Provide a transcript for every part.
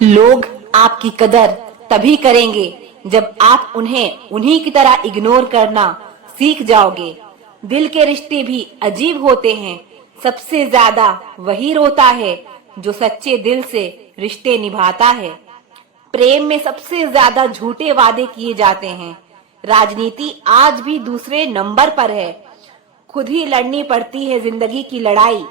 लोग आपकी कदर तभी करेंगे जब आप उन्हें उन्हीं की तरह इग्नोर करना सीख जाओगे। दिल के रिश्ते भी अजीब होते हैं। सबसे ज्यादा वही रोता है जो सच्चे दिल से रिश्ते निभाता है। प्रेम में सबसे ज्यादा झूठे वादे किए जाते हैं। राजनीति आज भी दूसरे नंबर पर है। खुद ही लड़नी पड़ती है जिंदगी की लड़ाई,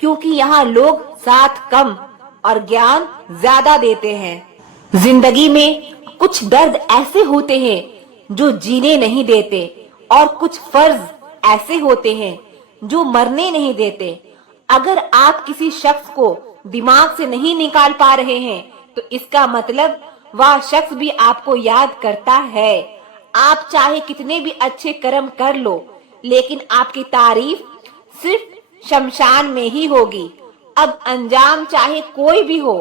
क्योंकि यहाँ लोग साथ कम और ज्ञान ज्यादा देते हैं। जिंदगी में कुछ दर्द ऐसे होते हैं जो जीने नहीं देते, और कुछ फर्ज ऐसे होते हैं जो मरने नहीं देते। अगर आप किसी शख्स को दिमाग से नहीं निकाल पा रहे हैं, तो इसका मतलब वह शख्स भी आपको याद करता है। आप चाहे कितने भी अच्छे कर्म कर लो, लेकिन आपकी तारीफ सिर्फ शमशान में ही होगी। अब अंजाम चाहे कोई भी हो,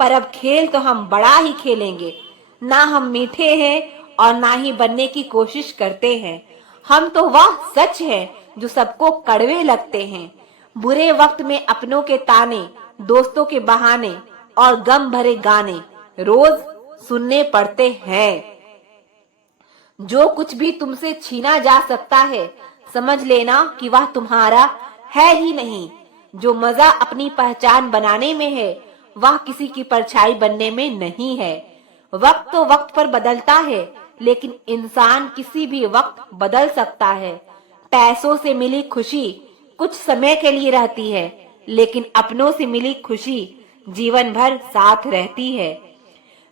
पर अब खेल तो हम बड़ा ही खेलेंगे। ना हम मीठे हैं और ना ही बनने की कोशिश करते हैं। हम तो वह सच है जो सबको कड़वे लगते हैं। बुरे वक्त में अपनों के ताने, दोस्तों के बहाने और गम भरे गाने रोज सुनने पड़ते हैं। जो कुछ भी तुमसे छीना जा सकता है, समझ लेना कि वह तुम्हारा है ही नहीं। जो मजा अपनी पहचान बनाने में है, वह किसी की परछाई बनने में नहीं है। वक्त तो वक्त पर बदलता है, लेकिन इंसान किसी भी वक्त बदल सकता है। पैसों से मिली खुशी कुछ समय के लिए रहती है, लेकिन अपनों से मिली खुशी जीवन भर साथ रहती है।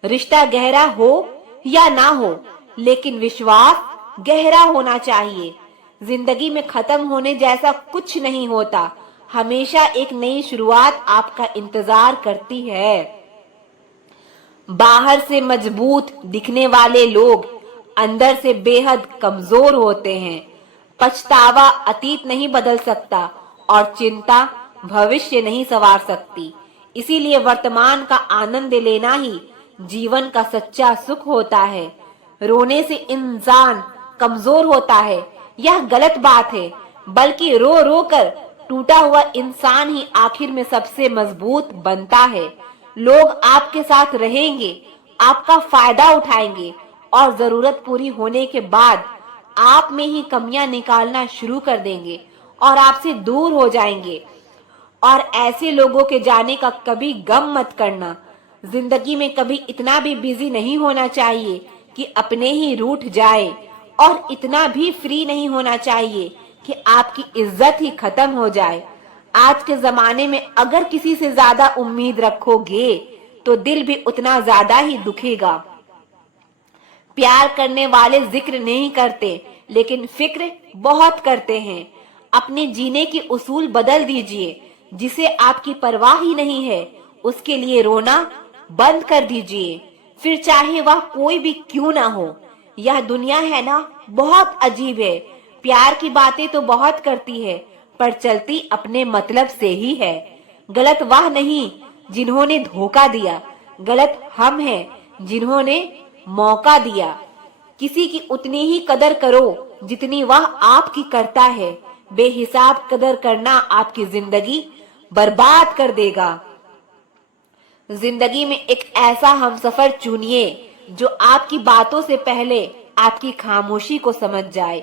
रिश्ता गहरा हो या ना हो, लेकिन विश्वास गहरा होना चाहिए। जिंदगी में खत्म होने जैसा कुछ नहीं होता। हमेशा एक नई शुरुआत आपका इंतजार करती है। बाहर से मजबूत दिखने वाले लोग अंदर से बेहद कमजोर होते हैं। पछतावा अतीत नहीं बदल सकता और चिंता भविष्य नहीं संवार सकती। इसीलिए वर्तमान का आनंद लेना ही जीवन का सच्चा सुख होता है। रोने से इंसान कमजोर होता है, यह गलत बात है, बल्कि रो रो कर टूटा हुआ इंसान ही आखिर में सबसे मजबूत बनता है। लोग आपके साथ रहेंगे, आपका फायदा उठाएंगे और जरूरत पूरी होने के बाद आप में ही कमियां निकालना शुरू कर देंगे और आपसे दूर हो जाएंगे। और ऐसे लोगों के जाने का कभी गम मत करना। जिंदगी में कभी इतना भी बिजी नहीं होना चाहिए कि अपने ही रूठ जाए, और इतना भी फ्री नहीं होना चाहिए कि आपकी इज्जत ही खत्म हो जाए। आज के जमाने में अगर किसी से ज्यादा उम्मीद रखोगे, तो दिल भी उतना ज्यादा ही दुखेगा। प्यार करने वाले जिक्र नहीं करते, लेकिन फिक्र बहुत करते हैं। अपने जीने के उसूल बदल दीजिए। जिसे आपकी परवाह ही नहीं है, उसके लिए रोना बंद कर दीजिए, फिर चाहे वह कोई भी क्यों ना हो। यह दुनिया है ना, बहुत अजीब है। प्यार की बातें तो बहुत करती है, पर चलती अपने मतलब से ही है। गलत वह नहीं जिन्होंने धोखा दिया, गलत हम हैं जिन्होंने मौका दिया। किसी की उतनी ही कदर करो जितनी वह आपकी करता है। बेहिसाब कदर करना आपकी जिंदगी बर्बाद कर देगा। जिंदगी में एक ऐसा हमसफर चुनिए जो आपकी बातों से पहले आपकी खामोशी को समझ जाए।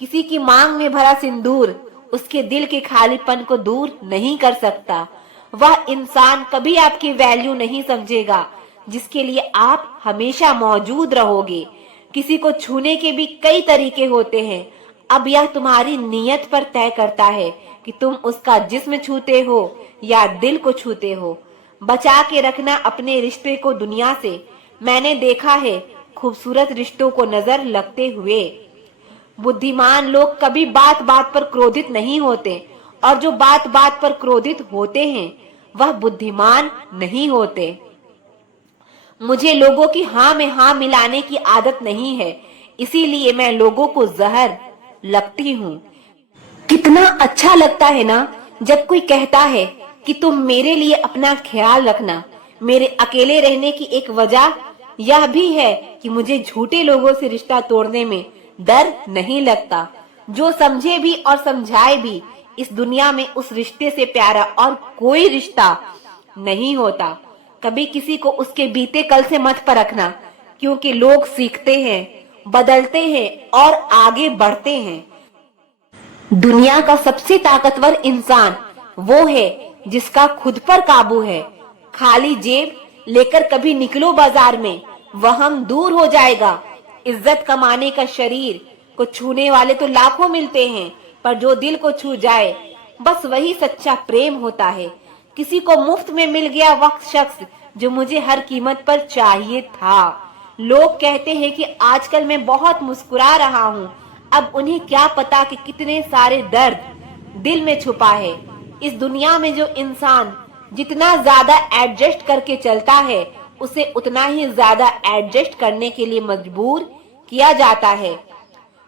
किसी की मांग में भरा सिंदूर उसके दिल के खालीपन को दूर नहीं कर सकता। वह इंसान कभी आपकी वैल्यू नहीं समझेगा जिसके लिए आप हमेशा मौजूद रहोगे। किसी को छूने के भी कई तरीके होते हैं। अब यह तुम्हारी नीयत पर तय करता है कि तुम उसका जिस्म छूते हो या दिल को छूते हो। बचा के रखना अपने रिश्ते को दुनिया से। मैंने देखा है खूबसूरत रिश्तों को नजर लगते हुए। बुद्धिमान लोग कभी बात बात पर क्रोधित नहीं होते, और जो बात बात पर क्रोधित होते हैं वह बुद्धिमान नहीं होते। मुझे लोगों की हाँ में हाँ मिलाने की आदत नहीं है, इसीलिए मैं लोगों को जहर लगती हूँ। कितना अच्छा लगता है ना जब कोई कहता है कि तुम मेरे लिए अपना ख्याल रखना। मेरे अकेले रहने की एक वजह यह भी है कि मुझे झूठे लोगों से रिश्ता तोड़ने में डर नहीं लगता। जो समझे भी और समझाए भी, इस दुनिया में उस रिश्ते से प्यारा और कोई रिश्ता नहीं होता। कभी किसी को उसके बीते कल से मत परखना, क्योंकि लोग सीखते हैं, बदलते हैं और आगे बढ़ते हैं। दुनिया का सबसे ताकतवर इंसान वो है जिसका खुद पर काबू है। खाली जेब लेकर कभी निकलो बाजार में, वहम दूर हो जाएगा। इज्जत कमाने का शरीर को छूने वाले तो लाखों मिलते हैं, पर जो दिल को छू जाए बस वही सच्चा प्रेम होता है। किसी को मुफ्त में मिल गया वक्त शख्स जो मुझे हर कीमत पर चाहिए था। लोग कहते हैं कि आजकल मैं बहुत मुस्कुरा रहा हूँ, अब उन्हें क्या पता कि कितने सारे दर्द दिल में छुपा है। इस दुनिया में जो इंसान जितना ज्यादा एडजस्ट करके चलता है, उसे उतना ही ज्यादा एडजस्ट करने के लिए मजबूर किया जाता है।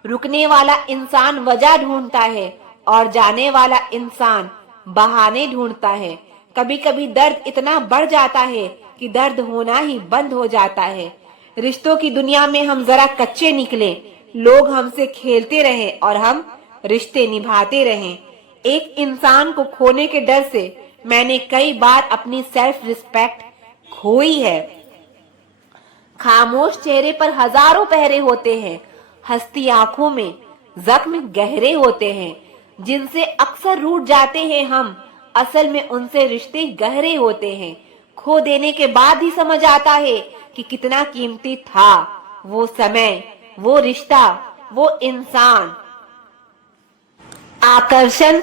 रुकने वाला इंसान वजह ढूंढता है और जाने वाला इंसान बहाने ढूंढता है। कभी कभी दर्द इतना बढ़ जाता है कि दर्द होना ही बंद हो जाता है। रिश्तों की दुनिया में हम जरा कच्चे निकले, लोग हमसे खेलते रहें और हम रिश्ते निभाते रहें। एक इंसान को खोने के डर से मैंने कई बार अपनी सेल्फ रिस्पेक्ट खोई है। खामोश चेहरे पर हजारों पहरे होते हैं, हंसती आंखों में जख्म गहरे होते हैं, जिनसे अक्सर रूठ जाते हैं हम, असल में उनसे रिश्ते गहरे होते हैं। खो देने के बाद ही समझ आता है कि कितना कीमती था वो समय, वो रिश्ता, वो इंसान। आकर्षण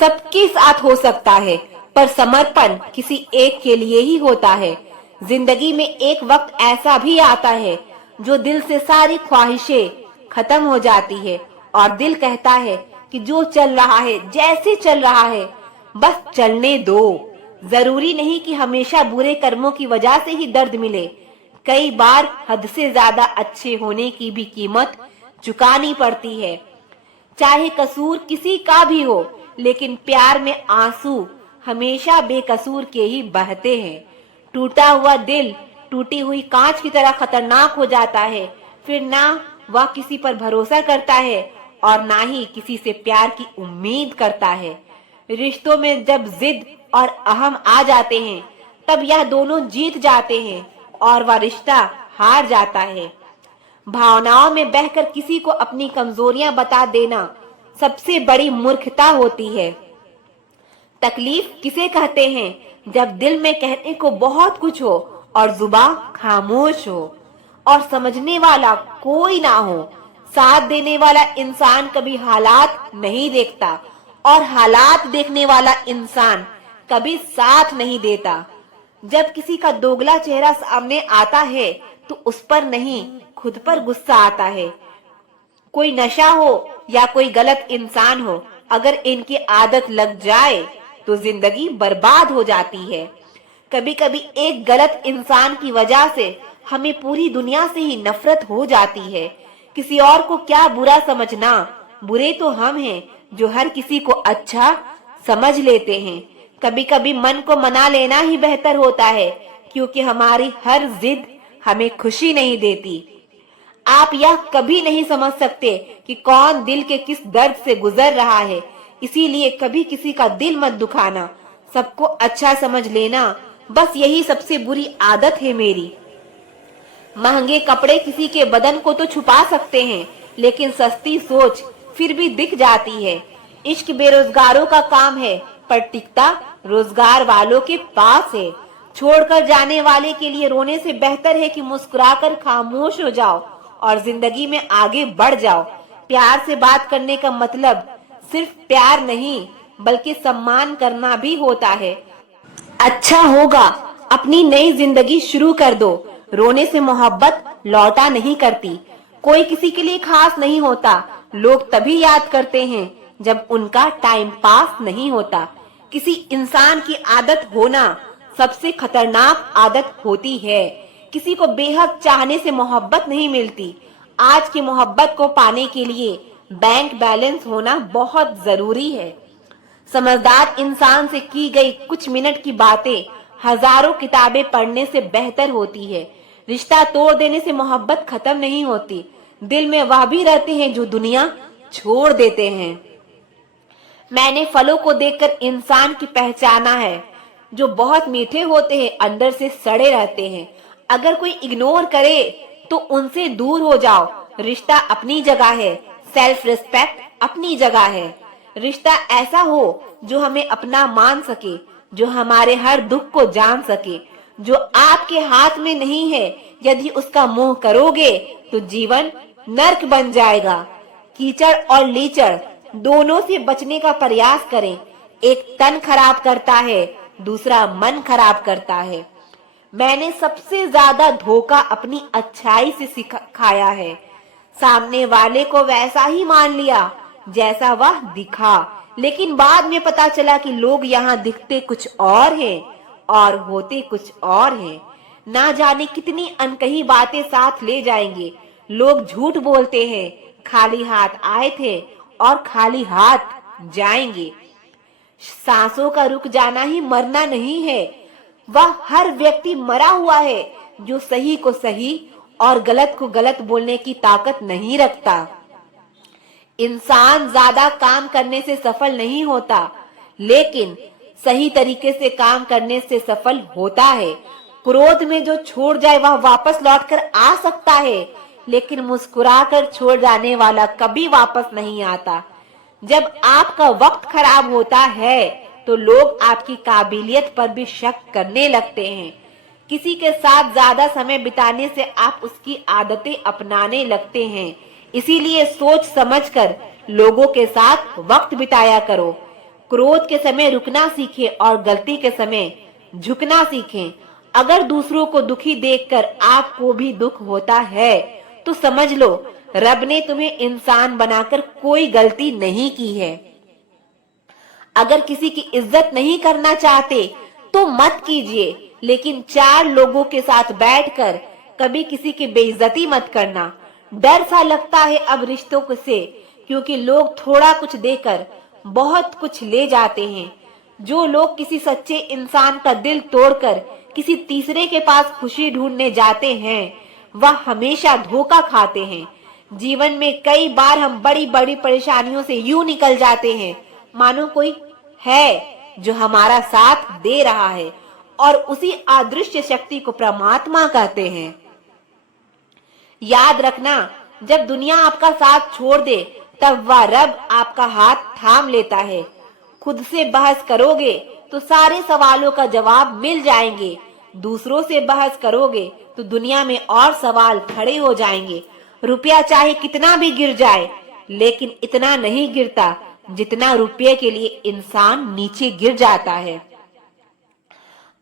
सबके साथ हो सकता है, पर समर्पण किसी एक के लिए ही होता है। जिंदगी में एक वक्त ऐसा भी आता है जो दिल से सारी ख्वाहिशें खत्म हो जाती है और दिल कहता है कि जो चल रहा है, जैसे चल रहा है, बस चलने दो। जरूरी नहीं कि हमेशा बुरे कर्मों की वजह से ही दर्द मिले। कई बार हद से ज्यादा अच्छे होने की भी कीमत चुकानी पड़ती है। चाहे कसूर किसी का भी हो, लेकिन प्यार में आंसू हमेशा बेकसूर के ही बहते हैं। टूटा हुआ दिल टूटी हुई कांच की तरह खतरनाक हो जाता है। फिर ना वह किसी पर भरोसा करता है और ना ही किसी से प्यार की उम्मीद करता है। रिश्तों में जब जिद और अहम आ जाते हैं, तब यह दोनों जीत जाते हैं और वह रिश्ता हार जाता है। भावनाओं में बहकर किसी को अपनी कमजोरियां बता देना सबसे बड़ी मूर्खता होती है। तकलीफ किसे कहते हैं? जब दिल में कहने को बहुत कुछ हो और जुबान खामोश हो और समझने वाला कोई ना हो। साथ देने वाला इंसान कभी हालात नहीं देखता और हालात देखने वाला इंसान कभी साथ नहीं देता। जब किसी का दोगला चेहरा सामने आता है तो उस पर नहीं, खुद पर गुस्सा आता है। कोई नशा हो या कोई गलत इंसान हो, अगर इनकी आदत लग जाए तो जिंदगी बर्बाद हो जाती है। कभी कभी एक गलत इंसान की वजह से हमें पूरी दुनिया से ही नफरत हो जाती है। किसी और को क्या बुरा समझना, बुरे तो हम हैं जो हर किसी को अच्छा समझ लेते हैं। कभी कभी मन को मना लेना ही बेहतर होता है, क्योंकि हमारी हर जिद हमें खुशी नहीं देती। आप यह कभी नहीं समझ सकते कि कौन दिल के किस दर्द से गुजर रहा है, इसीलिए कभी किसी का दिल मत दुखाना, सबको अच्छा समझ लेना, बस यही सबसे बुरी आदत है मेरी। महंगे कपड़े किसी के बदन को तो छुपा सकते हैं, लेकिन सस्ती सोच फिर भी दिख जाती है। इश्क बेरोजगारों का काम है, पर टिकता रोजगार वालों के पास है। छोड़कर जाने वाले के लिए रोने से बेहतर है कि मुस्कुराकर खामोश हो जाओ और जिंदगी में आगे बढ़ जाओ। प्यार से बात करने का मतलब सिर्फ प्यार नहीं, बल्कि सम्मान करना भी होता है। अच्छा होगा अपनी नई जिंदगी शुरू कर दो। रोने से मोहब्बत लौटा नहीं करती। कोई किसी के लिए खास नहीं होता। लोग तभी याद करते हैं जब उनका टाइम पास नहीं होता। किसी इंसान की आदत होना सबसे खतरनाक आदत होती है। किसी को बेहद चाहने से मोहब्बत नहीं मिलती। आज की मोहब्बत को पाने के लिए बैंक बैलेंस होना बहुत जरूरी है। समझदार इंसान से की गई कुछ मिनट की बातें हजारों किताबें पढ़ने से बेहतर होती है। रिश्ता तोड़ देने से मोहब्बत खत्म नहीं होती। दिल में वह भी रहते हैं जो दुनिया छोड़ देते हैं। मैंने फलों को देखकर इंसान की पहचाना है। जो बहुत मीठे होते हैं अंदर से सड़े रहते हैं। अगर कोई इग्नोर करे तो उनसे दूर हो जाओ। रिश्ता अपनी जगह है, सेल्फ रिस्पेक्ट अपनी जगह है। रिश्ता ऐसा हो जो हमें अपना मान सके, जो हमारे हर दुख को जान सके, जो आपके हाथ में नहीं है। यदि उसका मोह करोगे तो जीवन नर्क बन जाएगा। कीचड़ और लीचड़ दोनों से बचने का प्रयास करें। एक तन खराब करता है, दूसरा मन खराब करता है। मैंने सबसे ज्यादा धोखा अपनी अच्छाई से खाया है। सामने वाले को वैसा ही मान लिया जैसा वह दिखा, लेकिन बाद में पता चला कि लोग यहाँ दिखते कुछ और हैं और होते कुछ और हैं। ना जाने कितनी अनकही बातें साथ ले जाएंगे। लोग झूठ बोलते हैं, खाली हाथ आए थे और खाली हाथ जाएंगे। सांसों का रुक जाना ही मरना नहीं है। वह हर व्यक्ति मरा हुआ है जो सही को सही और गलत को गलत बोलने की ताकत नहीं रखता। इंसान ज्यादा काम करने से सफल नहीं होता, लेकिन सही तरीके से काम करने से सफल होता है। क्रोध में जो छोड़ जाए वह वापस लौटकर आ सकता है, लेकिन मुस्कुराकर छोड़ जाने वाला कभी वापस नहीं आता। जब आपका वक्त खराब होता है तो लोग आपकी काबिलियत पर भी शक करने लगते हैं। किसी के साथ ज्यादा समय बिताने से आप उसकी आदतें अपनाने लगते हैं। इसीलिए सोच समझकर लोगों के साथ वक्त बिताया करो। क्रोध के समय रुकना सीखें और गलती के समय झुकना सीखें। अगर दूसरों को दुखी देखकर आपको भी दुख होता है तो समझ लो रब ने तुम्हें इंसान बनाकर कोई गलती नहीं की है। अगर किसी की इज्जत नहीं करना चाहते तो मत कीजिए, लेकिन चार लोगों के साथ बैठकर कभी किसी की बेइज्जती मत करना। डर सा लगता है अब रिश्तों से, क्योंकि लोग थोड़ा कुछ देकर बहुत कुछ ले जाते हैं। जो लोग किसी सच्चे इंसान का दिल तोड़कर किसी तीसरे के पास खुशी ढूंढने जाते हैं वह हमेशा धोखा खाते हैं। जीवन में कई बार हम बड़ी बड़ी परेशानियों से यूं निकल जाते हैं मानो कोई है जो हमारा साथ दे रहा है, और उसी अदृश्य शक्ति को परमात्मा कहते हैं। याद रखना, जब दुनिया आपका साथ छोड़ दे तब वह रब आपका हाथ थाम लेता है। खुद से बहस करोगे तो सारे सवालों का जवाब मिल जाएंगे। दूसरों से बहस करोगे तो दुनिया में और सवाल खड़े हो जाएंगे। रुपया चाहे कितना भी गिर जाए, लेकिन इतना नहीं गिरता जितना रुपये के लिए इंसान नीचे गिर जाता है।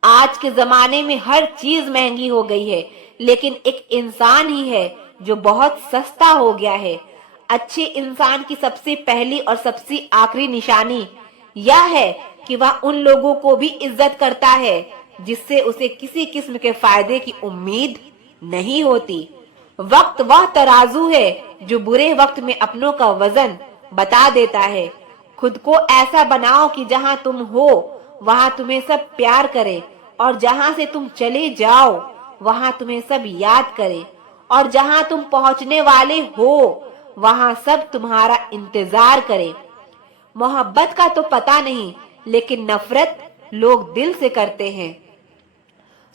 आज के जमाने में हर चीज महंगी हो गई है, लेकिन एक इंसान ही है जो बहुत सस्ता हो गया है। अच्छे इंसान की सबसे पहली और सबसे आखिरी निशानी यह है कि वह उन लोगों को भी इज्जत करता है जिससे उसे किसी किस्म के फायदे की उम्मीद नहीं होती। वक्त वह तराजू है जो बुरे वक्त में अपनों का वजन बता देता है। खुद को ऐसा बनाओ कि जहां तुम हो वहां तुम्हें सब प्यार करें, और जहां से तुम चले जाओ वहां तुम्हें सब याद करें, और जहां तुम पहुंचने वाले हो वहां सब तुम्हारा इंतजार करें। मोहब्बत का तो पता नहीं, लेकिन नफरत लोग दिल से करते हैं।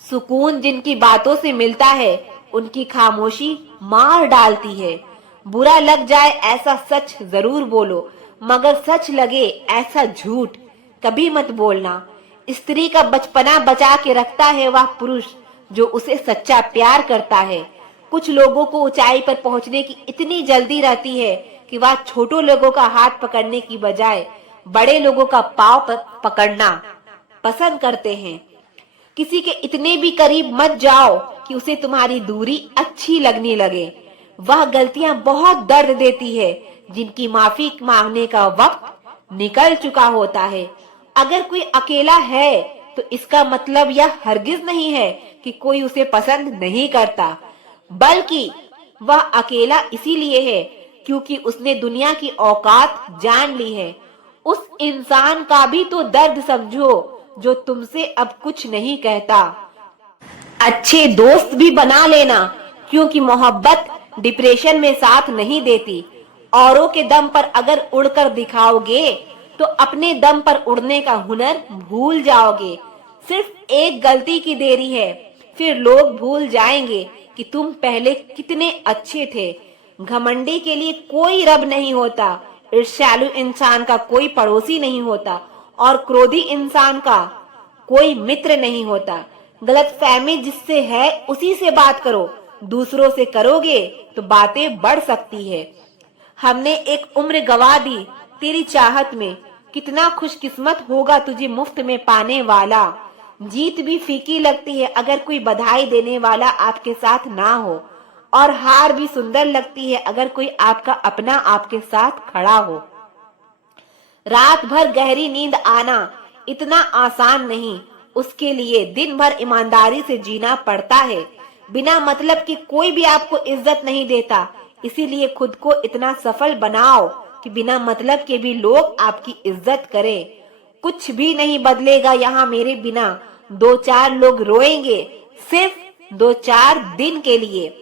सुकून जिनकी बातों से मिलता है उनकी खामोशी मार डालती है। बुरा लग जाए ऐसा सच जरूर बोलो, मगर सच लगे ऐसा झूठ कभी मत बोलना। स्त्री का बचपना बचा के रखता है वह पुरुष जो उसे सच्चा प्यार करता है। कुछ लोगों को ऊंचाई पर पहुंचने की इतनी जल्दी रहती है कि वह छोटों लोगों का हाथ पकड़ने की बजाय बड़े लोगों का पांव पकड़ना पसंद करते हैं। किसी के इतने भी करीब मत जाओ कि उसे तुम्हारी दूरी अच्छी लगने लगे। वह गलतियां बहुत दर्द देती है जिनकी माफी मांगने का वक्त निकल चुका होता है। अगर कोई अकेला है तो इसका मतलब यह हरगिज नहीं है कि कोई उसे पसंद नहीं करता, बल्कि वह अकेला इसीलिए है क्योंकि उसने दुनिया की औकात जान ली है। उस इंसान का भी तो दर्द समझो जो तुमसे अब कुछ नहीं कहता। अच्छे दोस्त भी बना लेना, क्योंकि मोहब्बत डिप्रेशन में साथ नहीं देती। औरों के दम पर अगर उड़कर दिखाओगे तो अपने दम पर उड़ने का हुनर भूल जाओगे। सिर्फ एक गलती की देरी है, फिर लोग भूल जाएंगे कि तुम पहले कितने अच्छे थे। घमंडी के लिए कोई रब नहीं होता, ईर्ष्यालु इंसान का कोई पड़ोसी नहीं होता और क्रोधी इंसान का कोई मित्र नहीं होता। गलतफहमी जिससे है उसी से बात करो, दूसरों से करोगे तो बातें बढ़ सकती है। हमने एक उम्र गवा दी तेरी चाहत में, कितना खुशकिस्मत होगा तुझे मुफ्त में पाने वाला। जीत भी फीकी लगती है अगर कोई बधाई देने वाला आपके साथ ना हो, और हार भी सुंदर लगती है अगर कोई आपका अपना आपके साथ खड़ा हो। रात भर गहरी नींद आना इतना आसान नहीं, उसके लिए दिन भर ईमानदारी से जीना पड़ता है। बिना मतलब कि कोई भी आपको इज्जत नहीं देता, इसीलिए खुद को इतना सफल बनाओ कि बिना मतलब के भी लोग आपकी इज्जत करें। कुछ भी नहीं बदलेगा यहाँ मेरे बिना, 2-4 लोग रोएंगे सिर्फ 2-4 दिन के लिए।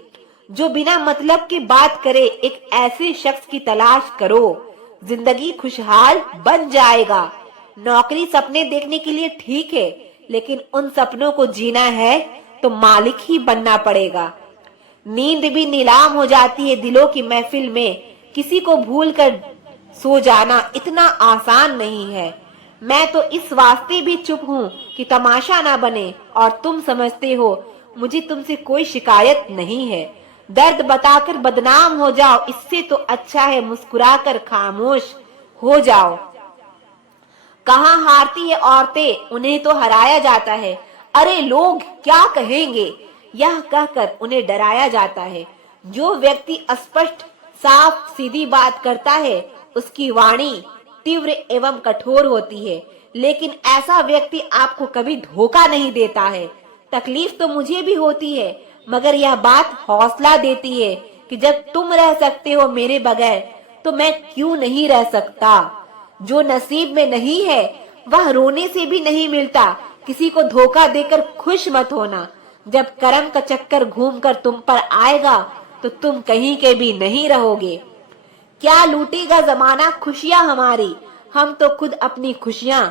जो बिना मतलब की बात करे, एक ऐसे शख्स की तलाश करो, जिंदगी खुशहाल बन जाएगा। नौकरी सपने देखने के लिए ठीक है, लेकिन उन सपनों को जीना है तो मालिक ही बनना पड़ेगा। नींद भी नीलाम हो जाती है दिलों की महफिल में, किसी को भूल कर सो जाना इतना आसान नहीं है। मैं तो इस वास्ते भी चुप हूँ कि तमाशा ना बने, और तुम समझते हो मुझे तुमसे कोई शिकायत नहीं है। दर्द बताकर बदनाम हो जाओ, इससे तो अच्छा है मुस्कुराकर खामोश हो जाओ। कहाँ हारती है औरतें, उन्हें तो हराया जाता है। अरे लोग क्या कहेंगे, यह कहकर उन्हें डराया जाता है। जो व्यक्ति स्पष्ट साफ सीधी बात करता है, उसकी वाणी तीव्र एवं कठोर होती है, लेकिन ऐसा व्यक्ति आपको कभी धोखा नहीं देता है। तकलीफ तो मुझे भी होती है, मगर यह बात हौसला देती है कि जब तुम रह सकते हो मेरे बगैर, तो मैं क्यों नहीं रह सकता। जो नसीब में नहीं है वह रोने से भी नहीं मिलता। किसी को धोखा देकर खुश मत होना, जब कर्म का चक्कर घूमकर तुम पर आएगा तो तुम कहीं के भी नहीं रहोगे। क्या लूटेगा जमाना खुशियां हमारी, हम तो खुद अपनी खुशियां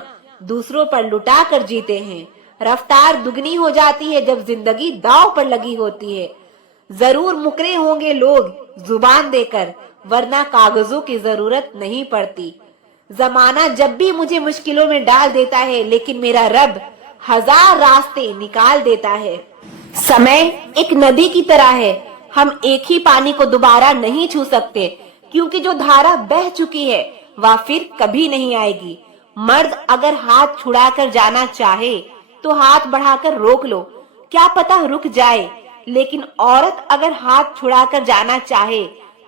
दूसरों पर लुटा कर जीते हैं। रफ्तार दुगनी हो जाती है जब जिंदगी दांव पर लगी होती है। जरूर मुकरे होंगे लोग जुबान देकर, वरना कागजों की जरूरत नहीं पड़ती। जमाना जब भी मुझे मुश्किलों में डाल देता है, लेकिन मेरा रब 1000 रास्ते निकाल देता है। समय एक नदी की तरह है, हम एक ही पानी को दोबारा नहीं छू सकते, क्योंकि जो धारा बह चुकी है वह फिर कभी नहीं आएगी। मर्द अगर हाथ छुड़ाकर जाना चाहे तो हाथ बढ़ाकर रोक लो, क्या पता रुक जाए, लेकिन औरत अगर हाथ छुड़ाकर जाना चाहे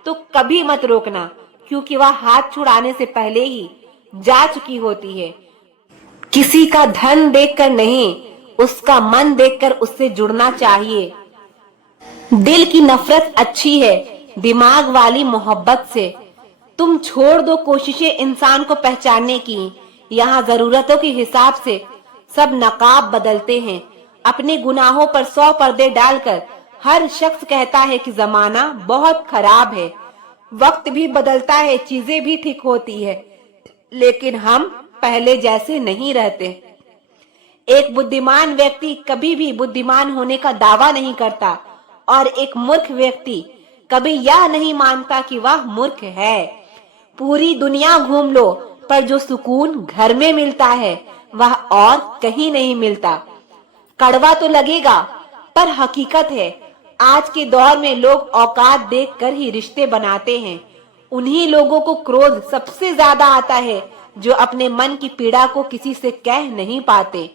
तो कभी मत रोकना, क्योंकि वह हाथ छुड़ाने से पहले ही जा चुकी होती है। किसी का धन देखकर नहीं, उसका मन देखकर उससे जुड़ना चाहिए। दिल की नफरत अच्छी है दिमाग वाली मोहब्बत से। तुम छोड़ दो कोशिशें इंसान को पहचानने की, यहाँ जरूरतों के हिसाब से सब नकाब बदलते हैं। अपने गुनाहों पर 100 पर्दे डालकर हर शख्स कहता है कि जमाना बहुत खराब है। वक्त भी बदलता है, चीजें भी ठीक होती है, लेकिन हम पहले जैसे नहीं रहते। एक बुद्धिमान व्यक्ति कभी भी बुद्धिमान होने का दावा नहीं करता, और एक मूर्ख व्यक्ति कभी यह नहीं मानता कि वह मूर्ख है। पूरी दुनिया घूम लो, पर जो सुकून घर में मिलता है वह और कहीं नहीं मिलता। कड़वा तो लगेगा, पर हकीकत है। आज के दौर में लोग औकात देखकर ही रिश्ते बनाते हैं। उन्हीं लोगों को क्रोध सबसे ज्यादा आता है जो अपने मन की पीड़ा को किसी से कह नहीं पाते।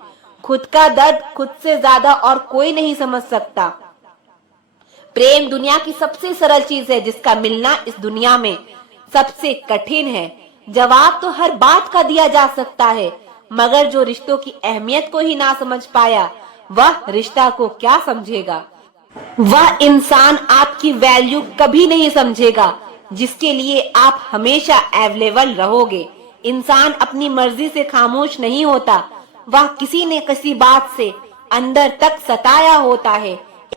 खुद का दर्द खुद से ज्यादा और कोई नहीं समझ सकता। प्रेम दुनिया की सबसे सरल चीज है, जिसका मिलना इस दुनिया में सबसे कठिन है। जवाब तो हर बात का दिया जा सकता है, मगर जो रिश्तों की अहमियत को ही ना समझ पाया, वह रिश्ता को क्या समझेगा। वह इंसान आपकी वैल्यू कभी नहीं समझेगा जिसके लिए आप हमेशा अवेलेबल रहोगे। इंसान अपनी मर्जी से खामोश नहीं होता, वह किसी न किसी बात से अंदर तक सताया होता है।